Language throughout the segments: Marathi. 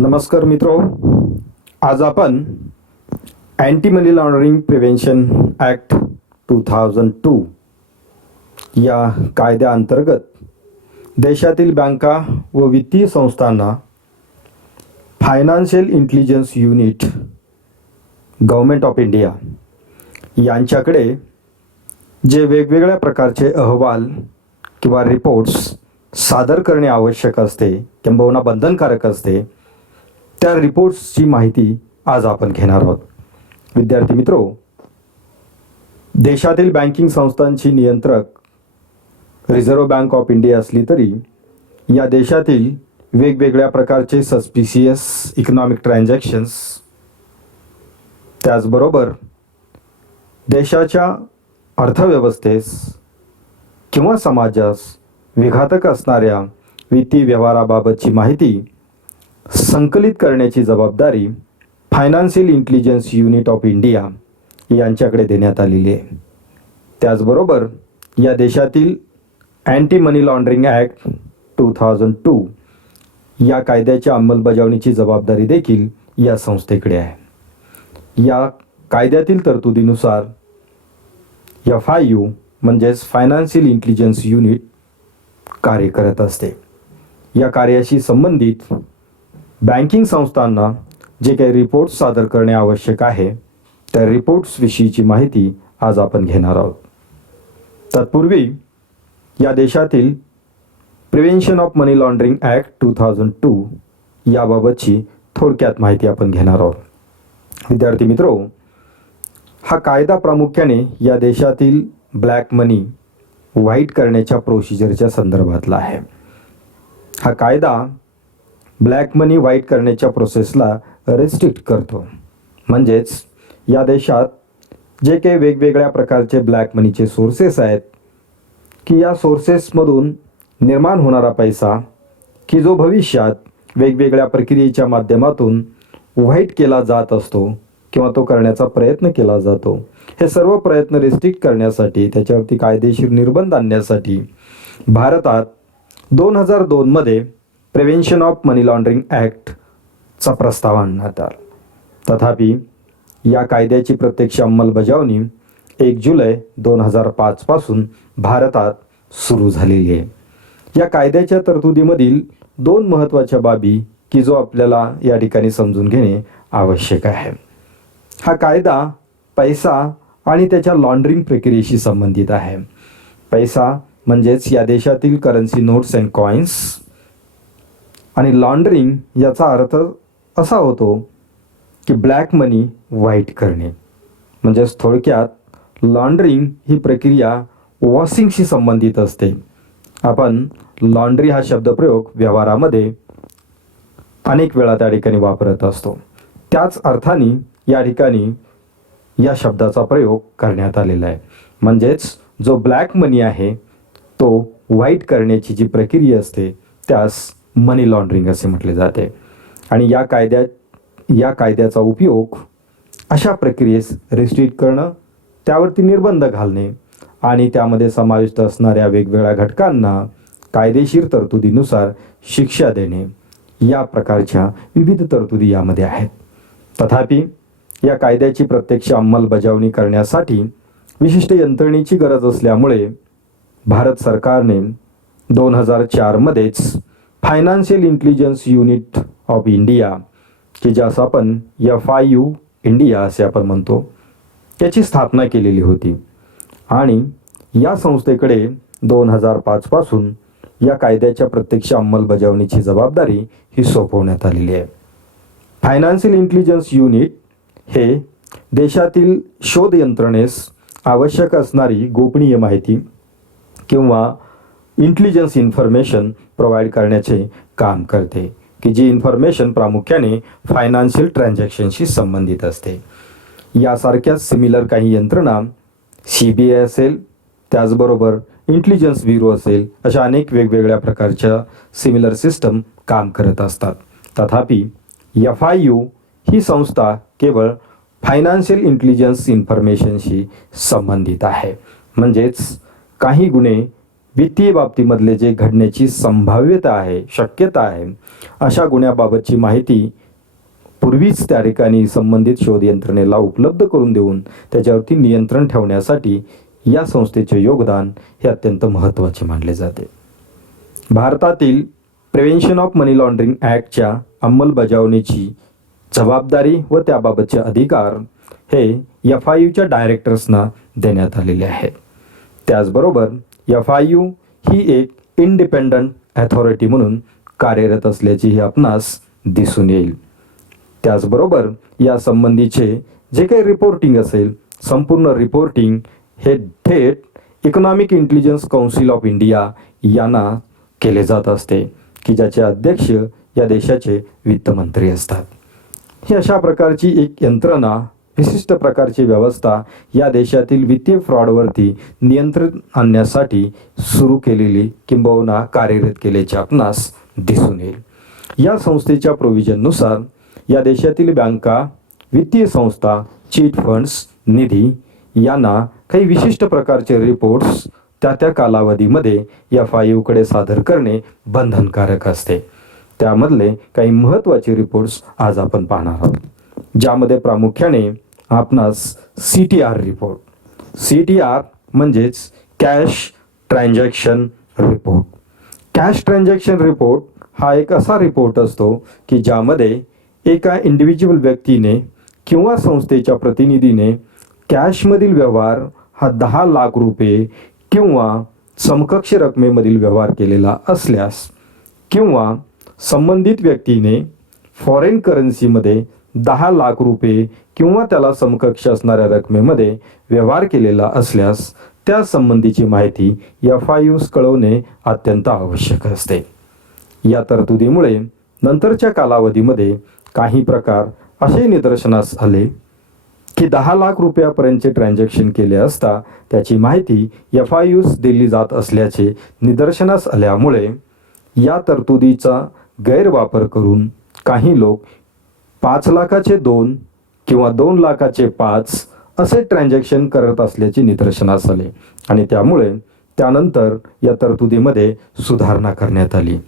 नमस्कार मित्रो, आज आपण अँटी मनी लॉन्ड्रिंग प्रिव्हेन्शन ॲक्ट 2002 या कायद्याअंतर्गत देशातील बँका व वित्तीय संस्थांना financial intelligence unit government of India यांच्याकडे जे वेगवेगळ्या प्रकारचे अहवाल किंवा रिपोर्ट्स सादर करणे आवश्यक असते किंबहुना बंधनकारक असते, त्या रिपोर्ट्सची माहिती आज आपण घेणार आहोत. विद्यार्थी मित्रो, देशातील बँकिंग संस्थांची नियंत्रक रिझर्व्ह बँक ऑफ इंडिया असली तरी या देशातील वेगवेगळ्या प्रकारचे सस्पिशियस इकॉनॉमिक ट्रान्झॅक्शन्स, त्याचबरोबर देशाच्या अर्थव्यवस्थेस किंवा समाजास विघातक असणाऱ्या वित्तीय व्यवहाराबाबतची माहिती संकलित करण्याची जबाबदारी financial intelligence unit of India यांच्याकडे देण्यात आलेली आहे. त्याचबरोबर या देशातील अँटी मनी लॉन्ड्रिंग ॲक्ट 2002 या कायद्याच्या अंमलबजावणीची जबाबदारी देखील या संस्थेकडे आहे. या कायद्यातील तरतुदीनुसार FIU म्हणजेच फायनान्शियल इंटेलिजन्स युनिट कार्य करत असते. या कार्याशी संबंधित बँकिंग संस्थांना जे काही रिपोर्ट्स सादर करणे आवश्यक आहे त्या रिपोर्ट्सविषयीची माहिती आज आपण घेणार आहोत. तत्पूर्वी या देशातील prevention of money laundering act 2002 याबाबतची थोडक्यात माहिती आपण घेणार आहोत. विद्यार्थी मित्रो, हा कायदा प्रामुख्याने या देशातील ब्लॅक मनी व्हाईट करण्याच्या प्रोसिजरच्या संदर्भातला आहे. हा कायदा ब्लॅक मनी व्हाईट करण्याच्या प्रोसेसला रेस्ट्रिक्ट करतो. म्हणजेच या देशात जे काही वेगवेगळ्या प्रकारचे ब्लॅक मनीचे सोर्सेस आहेत की या सोर्सेसमधून निर्माण होणारा पैसा की जो भविष्यात वेगवेगळ्या प्रक्रियेच्या माध्यमातून व्हाईट केला जात असतो किंवा तो करण्याचा प्रयत्न केला जातो, हे सर्व प्रयत्न रिस्ट्रिक्ट करण्यासाठी, त्याच्यावरती कायदेशीर निर्बंध आणण्यासाठी भारतात 2002 मध्ये प्रिव्हेन्शन ऑफ मनी लॉन्ड्रिंग ॲक्टचा प्रस्ताव आणण्यात आला. तथापि या कायद्याची प्रत्यक्ष अंमलबजावणी 1 जुलै 2005 पासून भारतात सुरू झालेली आहे. या कायद्याच्या तरतुदीमधील 2 महत्त्वाच्या बाबी की जो आपल्याला या ठिकाणी समजून घेणे आवश्यक आहे. हा कायदा पैसा आणि त्याच्या लॉन्ड्रिंग प्रक्रियेशी संबंधित आहे. पैसा म्हणजेच या देशातील करन्सी नोट्स अँड कॉइन्स, आणि लॉन्ड्रिंग याचा अर्थ असा होतो की ब्लॅक मनी व्हाईट करणे. म्हणजेच थोडक्यात लॉन्ड्रिंग ही प्रक्रिया वॉशिंगशी संबंधित असते. आपण लॉन्ड्री हा शब्दप्रयोग व्यवहारामध्ये अनेक वेळा त्या ठिकाणी वापरत असतो. त्याच अर्थाने या ठिकाणी या शब्दाचा प्रयोग करण्यात आलेला आहे. म्हणजेच जो ब्लॅक मनी आहे तो व्हाईट करण्याची जी प्रक्रिया असते त्यास मनी लॉन्ड्रिंग असे म्हटले जाते. आणि या कायद्याचा उपयोग अशा प्रक्रियेस रिस्ट्रिक्ट करणं, त्यावरती निर्बंध घालणे आणि त्यामध्ये समाविष्ट असणाऱ्या वेगवेगळ्या घटकांना कायदेशीर तरतुदीनुसार शिक्षा देणे, या प्रकारच्या विविध तरतुदी यामध्ये आहेत. तथापि या कायद्याची प्रत्यक्ष अंमलबजावणी करण्यासाठी विशिष्ट यंत्रणेची गरज असल्यामुळे भारत सरकारने 2004 मध्येच financial intelligence unit of India, की ज्यास आपण FIU इंडिया असे आपण म्हणतो, याची स्थापना केलेली होती. आणि या संस्थेकडे 2005 पासून या कायद्याच्या प्रत्यक्ष अंमलबजावणीची जबाबदारी ही सोपवण्यात आलेली आहे. फायनान्शियल इंटेलिजन्स युनिट हे देशातील शोध यंत्रणेस आवश्यक असणारी गोपनीय माहिती किंवा इंटेलिजन्स इन्फॉर्मेशन प्रोव्हाइड करण्याचे काम करते, की जी इन्फॉर्मेशन प्रामुख्याने फायनान्शियल ट्रान्झॅक्शनशी संबंधित असते. यासारख्याच सिमिलर काही यंत्रणा CBI असेल, त्याचबरोबर इंटेलिजन्स ब्युरो असेल, अशा अनेक वेगवेगळ्या प्रकारच्या सिमिलर सिस्टम काम करत असतात. तथापि FIU ही संस्था केवळ फायनान्शियल इंटेलिजन्स इन्फॉर्मेशनशी संबंधित आहे. म्हणजेच काही गुन्हे वित्तीय बाबतीमधले जे घडण्याची संभाव्यता आहे, शक्यता आहे, अशा गुन्ह्याबाबतची माहिती पूर्वीच त्या ठिकाणी संबंधित शोध यंत्रणेला उपलब्ध करून देऊन त्याच्यावरती नियंत्रण ठेवण्यासाठी या संस्थेचे योगदान हे अत्यंत महत्त्वाचे मानले जाते. भारतातील प्रिव्हेन्शन ऑफ मनी लॉन्ड्रिंग ॲक्टच्या अंमलबजावणीची जबाबदारी व त्याबाबतचे अधिकार हे FIUच्या डायरेक्टर्सना देण्यात आलेले आहेत. त्याचबरोबर FIU ही एक इंडिपेंडंट अथॉरिटी म्हणून कार्यरत असल्याचीही आपणास दिसून येईल. त्याचबरोबर या संबंधीचे जे काही रिपोर्टिंग असेल, संपूर्ण रिपोर्टिंग हे थेट economic intelligence council of India यांना केले जात असते, की ज्याचे अध्यक्ष या देशाचे वित्तमंत्री असतात. ही अशा प्रकारची एक यंत्रणा, विशिष्ट प्रकारची व्यवस्था या देशातील वित्तीय फ्रॉडवरती नियंत्रण आणण्यासाठी सुरू केलेली किंबहुना कार्यरत केल्याचे आपणास दिसून येईल. या संस्थेच्या प्रोव्हिजननुसार या देशातील बँका, वित्तीय संस्था, चीट फंड्स, निधी यांना काही विशिष्ट प्रकारचे रिपोर्ट्स त्या कालावधीमध्ये FIUकडे सादर करणे बंधनकारक असते. त्यामधले काही महत्त्वाचे रिपोर्ट्स आज आपण पाहणार आहोत, ज्यामध्ये प्रामुख्याने आपणास CTR रिपोर्ट, CTR म्हणजेच cash transaction report. Cash transaction report हा एक असा रिपोर्ट असतो की ज्यामध्ये एका इंडिव्हिज्युअल व्यक्तीने किंवा संस्थेच्या प्रतिनिधीने कॅशमधील व्यवहार हा 10 लाख रुपये किंवा समकक्ष रकमेमधील व्यवहार केलेला असल्यास, किंवा संबंधित व्यक्तीने फॉरेन करन्सीमध्ये 10 लाख रुपये किंवा त्याला समकक्ष असणाऱ्या रकमेमध्ये व्यवहार केलेला असल्यास त्या संबंधीची माहिती FIUस कळवणे अत्यंत आवश्यक असते. या तरतुदीमुळे नंतरच्या कालावधीमध्ये काही प्रकार असे निदर्शनास आले की 10 लाख रुपयापर्यंतचे ट्रान्झॅक्शन केले असता त्याची माहिती FIUस दिली जात असल्याचे निदर्शनास आल्यामुळे या तरतुदीचा गैरवापर करून काही लोक 5 लाखाचे 2 किंवा 2 लाखाचे 5 असे ट्रान्झॅक्शन करत असल्याचे निदर्शनास आले आणि त्यामुळे त्यानंतर या तरतुदीमध्ये सुधारणा करण्यात आली.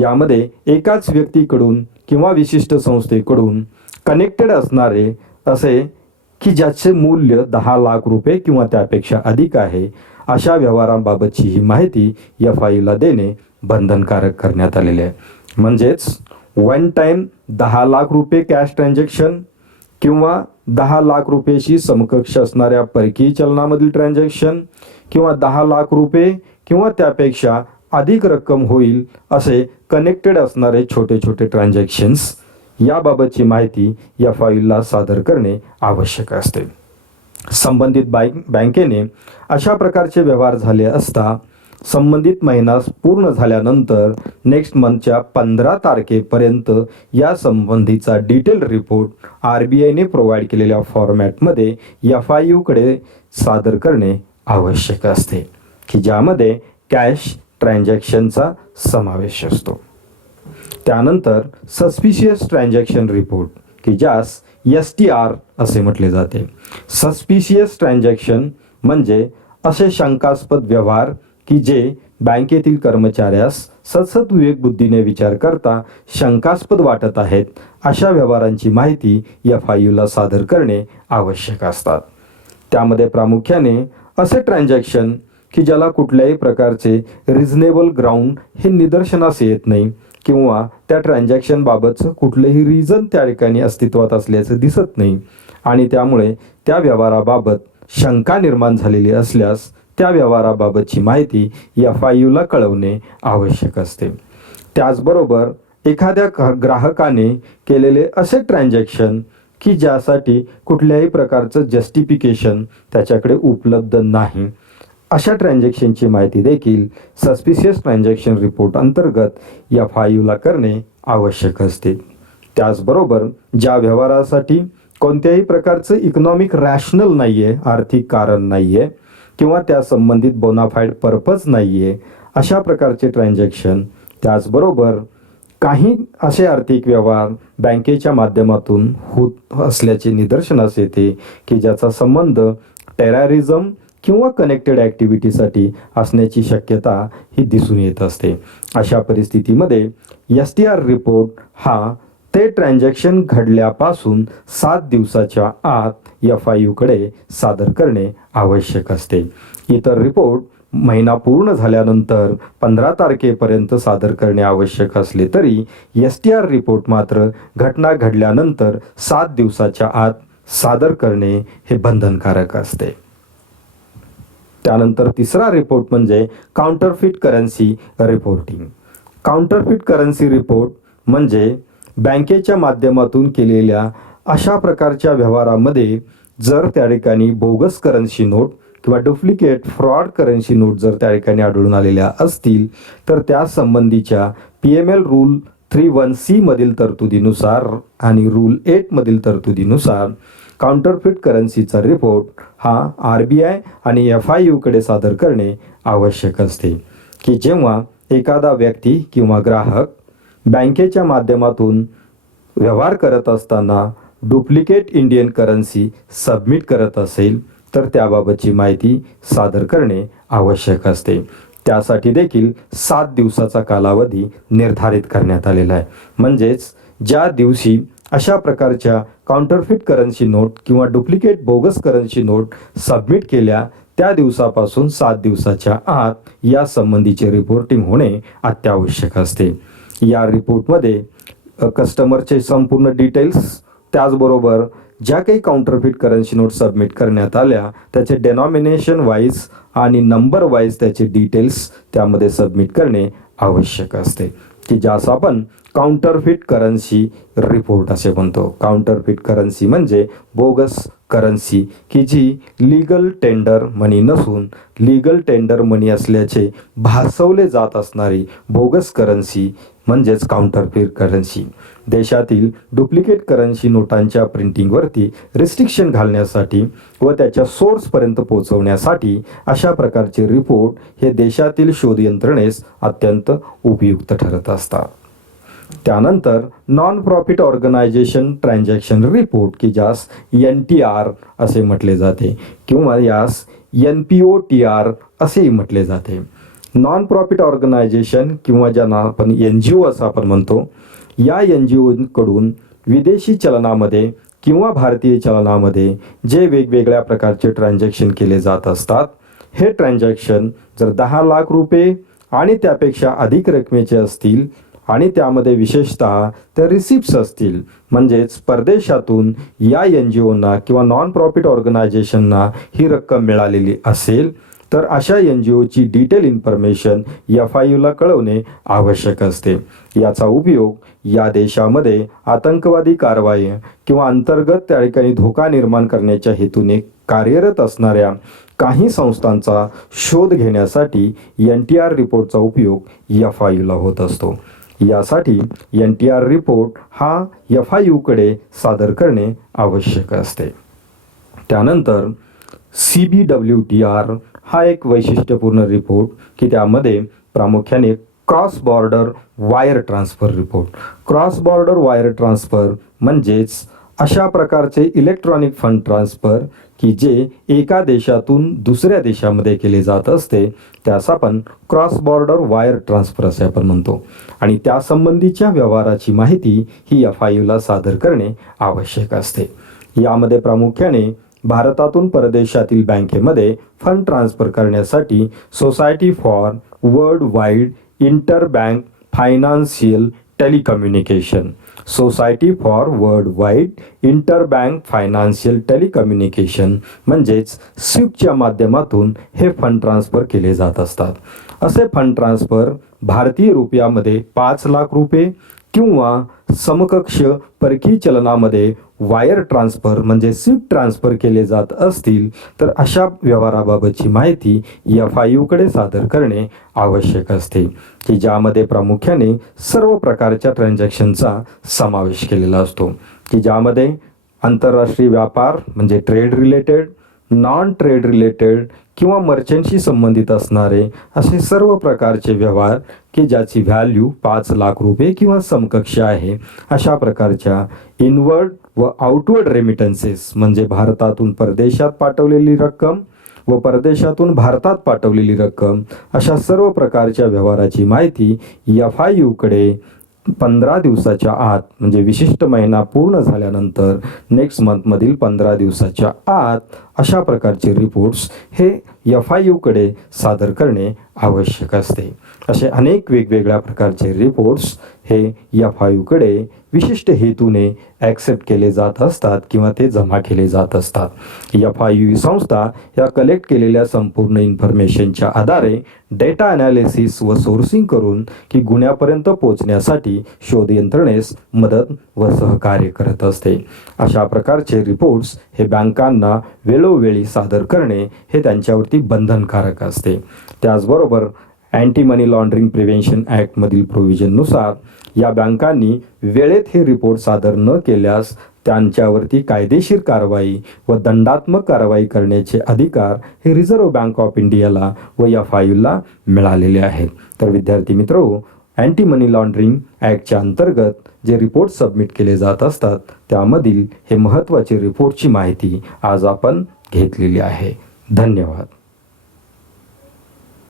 यामध्ये एकाच व्यक्तीकडून किंवा विशिष्ट संस्थेकडून कनेक्टेड असणारे असे की ज्याचे मूल्य 10 लाख रुपये किंवा त्यापेक्षा अधिक आहे अशा व्यवहारांबाबतची ही माहिती FIUला देणे बंधनकारक करण्यात आलेले आहे. म्हणजेच वन टाइम 10 लाख रुपये कॅश ट्रान्झॅक्शन किंवा 10 लाख रुपयेशी समकक्ष असणाऱ्या परकीय चलनामधील ट्रान्झॅक्शन किंवा 10 लाख रुपये किंवा त्यापेक्षा अधिक रक्कम होईल असे कनेक्टेड असणारे छोटे छोटे ट्रान्झॅक्शन्स याबाबतची माहिती FIUला सादर करणे आवश्यक असते. संबंधित बँकेने अशा प्रकारचे व्यवहार झाले असता संबंधित महिना पूर्ण झाल्यानंतर नेक्स्ट मंथच्या 15 तारखेपर्यंत या संबंधीचा डिटेल रिपोर्ट RBIने प्रोव्हाइड केलेल्या फॉर्मॅटमध्ये FIUकडे सादर करणे आवश्यक असते, की ज्यामध्ये कॅश ट्रान्झॅक्शनचा समावेश असतो. त्यानंतर सस्पिशियस ट्रान्झॅक्शन रिपोर्ट, की ज्यास STR असे म्हटले जाते. सस्पिशियस ट्रान्झॅक्शन म्हणजे असे शंकास्पद व्यवहार की जे बँकेतील कर्मचाऱ्यास सतत विवेकबुद्धीने विचार करता शंकास्पद वाटत आहेत अशा व्यवहारांची माहिती FIUला सादर करणे आवश्यक असतात. त्यामध्ये प्रामुख्याने असे ट्रान्झॅक्शन की ज्याला कुठल्याही प्रकारचे रिझनेबल ग्राउंड हे निदर्शनास येत नाही किंवा त्या ट्रान्झॅक्शनबाबतचं कुठलेही रिझन त्या ठिकाणी अस्तित्वात असल्याचं दिसत नाही आणि त्यामुळे त्या व्यवहाराबाबत शंका निर्माण झालेली असल्यास त्या व्यवहाराबाबतची माहिती FIUला कळवणे आवश्यक असते. त्याचबरोबर एखाद्या ग्राहकाने केलेले असे ट्रान्झॅक्शन की ज्यासाठी कुठल्याही प्रकारचं जस्टिफिकेशन त्याच्याकडे उपलब्ध नाही अशा ट्रान्झॅक्शनची माहिती देखील सस्पिशियस ट्रान्झॅक्शन रिपोर्ट अंतर्गत FIUला करणे आवश्यक असते. त्याचबरोबर ज्या व्यवहारासाठी कोणत्याही प्रकारचं इकॉनॉमिक रॅशनल नाही आहे, आर्थिक कारण नाही आहे किंवा त्या संबंधित बोनाफाईड पर्पज नाही आहे अशा प्रकारचे ट्रान्झॅक्शन, त्याचबरोबर काही असे आर्थिक व्यवहार बँकेच्या माध्यमातून होत असल्याचे निदर्शनास येते की ज्याचा संबंध टेररिझम किंवा कनेक्टेड ॲक्टिव्हिटीसाठी असण्याची शक्यता ही दिसून येत असते. अशा परिस्थितीमध्ये STR रिपोर्ट हा ते ट्रान्झॅक्शन घडल्यापासून 7 दिवसाच्या आत FIUकडे सादर करणे आवश्यक असते. इतर रिपोर्ट महिना पूर्ण झाल्यानंतर 15 तारखेपर्यंत सादर करणे आवश्यक असले तरी STR रिपोर्ट मात्र घटना घडल्यानंतर 7 दिवसाच्या आत सादर करणे हे बंधनकारक असते. त्यानंतर तिसरा रिपोर्ट म्हणजे counterfeit currency reporting. Counterfeit currency report म्हणजे बँकेच्या माध्यमातून केलेल्या अशा प्रकारच्या व्यवहारामध्ये जर त्या ठिकाणी बोगस करन्सी नोट किंवा डुप्लिकेट फ्रॉड करन्सी नोट जर त्या ठिकाणी आढळून आलेल्या असतील तर त्या संबंधीच्या PML रूल 31C मधील तरतुदीनुसार आणि रूल 8 मधील तरतुदीनुसार काउंटरफिट करन्सीचा रिपोर्ट हा RBI आणि FIUकडे सादर करणे आवश्यक असते. की जेव्हा एखादा व्यक्ती किंवा ग्राहक बँकेच्या माध्यमातून व्यवहार करत असताना डुप्लिकेट इंडियन करन्सी सबमिट करत असेल तर त्याबाबतची माहिती सादर करणे आवश्यक असते. त्यासाठी देखील 7 दिवसाचा कालावधी निर्धारित करण्यात आलेला आहे. म्हणजेच ज्या दिवशी अशा प्रकारच्या काउंटरफिट करन्सी नोट किंवा duplicate bogus currency not submit केल्या त्या दिवसापासून 7 दिवसाच्या आत या संबंधीचे रिपोर्टिंग होणे अत्यावश्यक असते. या रिपोर्टमध्ये कस्टमरचे संपूर्ण डिटेल्स त्याचबरोबर ज्या काही काउंटरफिट करन्सी नोट सबमिट करण्यात आल्या त्याचे डेनॉमिनेशन वाईज आणि नंबर वाईज त्याचे डिटेल्स त्यामध्ये सबमिट करणे आवश्यक असते. की ज्यास आपण काउंटरफिट करन्सी रिपोर्ट असे म्हणतो. काउंटरफिट करन्सी म्हणजे बोगस करन्सी की जी लीगल टेंडर मनी नसून लीगल टेंडर मनी असल्याचे भासवले जात असणारी बोगस करन्सी म्हणजेच काउंटरफिट करन्सी. देशातील डुप्लिकेट करन्सी नोटांच्या प्रिंटिंगवरती रिस्ट्रिक्शन घालण्यासाठी व त्याच्या सोर्सपर्यंत पोहोचवण्यासाठी अशा प्रकारचे रिपोर्ट हे देशातील शोध यंत्रणेस अत्यंत उपयुक्त ठरत असतात. त्यानंतर non profit organisation transaction report की ज्यास NTR असे म्हटले जाते किंवा यास NPOTR असेही म्हटले जाते. नॉन प्रॉफिट ऑर्गनायझेशन किंवा ज्यांना आपण NGO असं आपण म्हणतो, या NGOकडून विदेशी चलनामध्ये किंवा भारतीय चलनामध्ये जे वेगवेगळ्या प्रकारचे ट्रान्झॅक्शन केले जात असतात हे ट्रान्झॅक्शन जर 10 लाख रुपये आणि त्यापेक्षा अधिक रकमेचे असतील आणि त्यामध्ये विशेषतः त्या रिसिप्ट्स असतील म्हणजेच परदेशातून या NGOंना किंवा नॉन प्रॉफिट ऑर्गनायझेशनना ही रक्कम मिळालेली असेल तर अशा NGOची डिटेल इन्फॉर्मेशन FIUला कळवणे आवश्यक असते. याचा उपयोग या देशामध्ये आतंकवादी कारवाई किंवा अंतर्गत त्या ठिकाणी धोका निर्माण करण्याच्या हेतूने कार्यरत असणाऱ्या काही संस्थांचा शोध घेण्यासाठी NTR रिपोर्टचा उपयोग FIUला होत असतो. यासाठी NTR रिपोर्ट हा FIUकडे सादर करणे आवश्यक असते. त्यानंतर CBWTR हा एक वैशिष्ट्यपूर्ण रिपोर्ट की त्यामध्ये प्रामुख्याने cross border wire transfer report. Cross border wire transfer म्हणजेच अशा प्रकारचे इलेक्ट्रॉनिक फंड ट्रान्सफर की जे एका देशातून दुसऱ्या देशामध्ये केले जात असते त्यास आपण क्रॉस बॉर्डर वायर ट्रान्सफर असे आपण म्हणतो. आणि त्यासंबंधीच्या व्यवहाराची माहिती ही FIUला सादर करणे आवश्यक असते. यामध्ये प्रामुख्याने भारतातून परदेशातील बँकेमध्ये फंड ट्रान्सफर करण्यासाठी society for world wide inter bank financial telecommunication, society for world wide inter bank financial telecommunication म्हणजेच SWIFTच्या माध्यमातून हे फंड ट्रान्सफर केले जात असतात. असे फंड ट्रान्सफर भारतीय रुपयामध्ये 5 लाख रुपये किंवा समकक्ष परकीय चलनामध्ये वायर ट्रान्सफर म्हणजे SWIFT ट्रान्सफर केले जात असतील तर अशा व्यवहाराबाबतची माहिती FIUकडे सादर करणे आवश्यक असते की ज्यामध्ये प्रामुख्याने सर्व प्रकारच्या ट्रान्झॅक्शनचा समावेश केलेला असतो की ज्यामध्ये आंतरराष्ट्रीय व्यापार म्हणजे trade related, non trade related किंवा मर्चंटशी संबंधित असणारे असे सर्व प्रकारचे व्यवहार की ज्याची व्हॅल्यू 5 लाख रुपये किंवा समकक्ष आहे अशा प्रकारच्या इनवर्ड व आउटवर्ड रेमिटन्सेस म्हणजे भारतातून परदेशात पाठवलेली रक्कम व परदेशातून भारतात पाठवलेली रक्कम अशा सर्व प्रकारच्या व्यवहाराची माहिती FIU-कडे 15 दिवसाच्या आत, म्हणजे विशिष्ट महिना पूर्ण झाल्यानंतर नेक्स्ट मंथमधील 15 दिवसाच्या आत अशा प्रकारचे रिपोर्ट्स हे FIU-कडे सादर करणे आवश्यक असते. असे अनेक वेगवेगळ्या प्रकारचे रिपोर्ट्स हे FIU-कडे विशिष्ट हेतूने ॲक्सेप्ट केले जात असतात किंवा ते जमा केले जात असतात. FIU ही संस्था या कलेक्ट केलेल्या संपूर्ण इन्फॉर्मेशनच्या आधारे डेटा ॲनालिसिस व सोर्सिंग करून की गुन्ह्यापर्यंत पोहोचण्यासाठी शोध यंत्रणेस मदत व सहकार्य करत असते. अशा प्रकारचे रिपोर्ट्स हे बँकांना वेळोवेळी सादर करणे हे त्यांच्यावरती बंधनकारक असते. त्याचबरोबर अँटी मनी लॉन्ड्रिंग प्रिव्हेन्शन ॲक्टमधील प्रोव्हिजननुसार या बँकांनी वेळेत हे रिपोर्ट सादर न केल्यास त्यांच्यावरती कायदेशीर कारवाई व दंडात्मक कारवाई करण्याचे अधिकार हे रिझर्व्ह बँक ऑफ इंडियाला व FIU-ला मिळालेले आहेत. तर विद्यार्थी मित्रो, अँटी मनी लॉन्ड्रिंग ॲक्टच्या अंतर्गत जे रिपोर्ट सबमिट केले जात असतात त्यामधील हे महत्त्वाचे रिपोर्टची माहिती आज आपण घेतलेली आहे. धन्यवाद.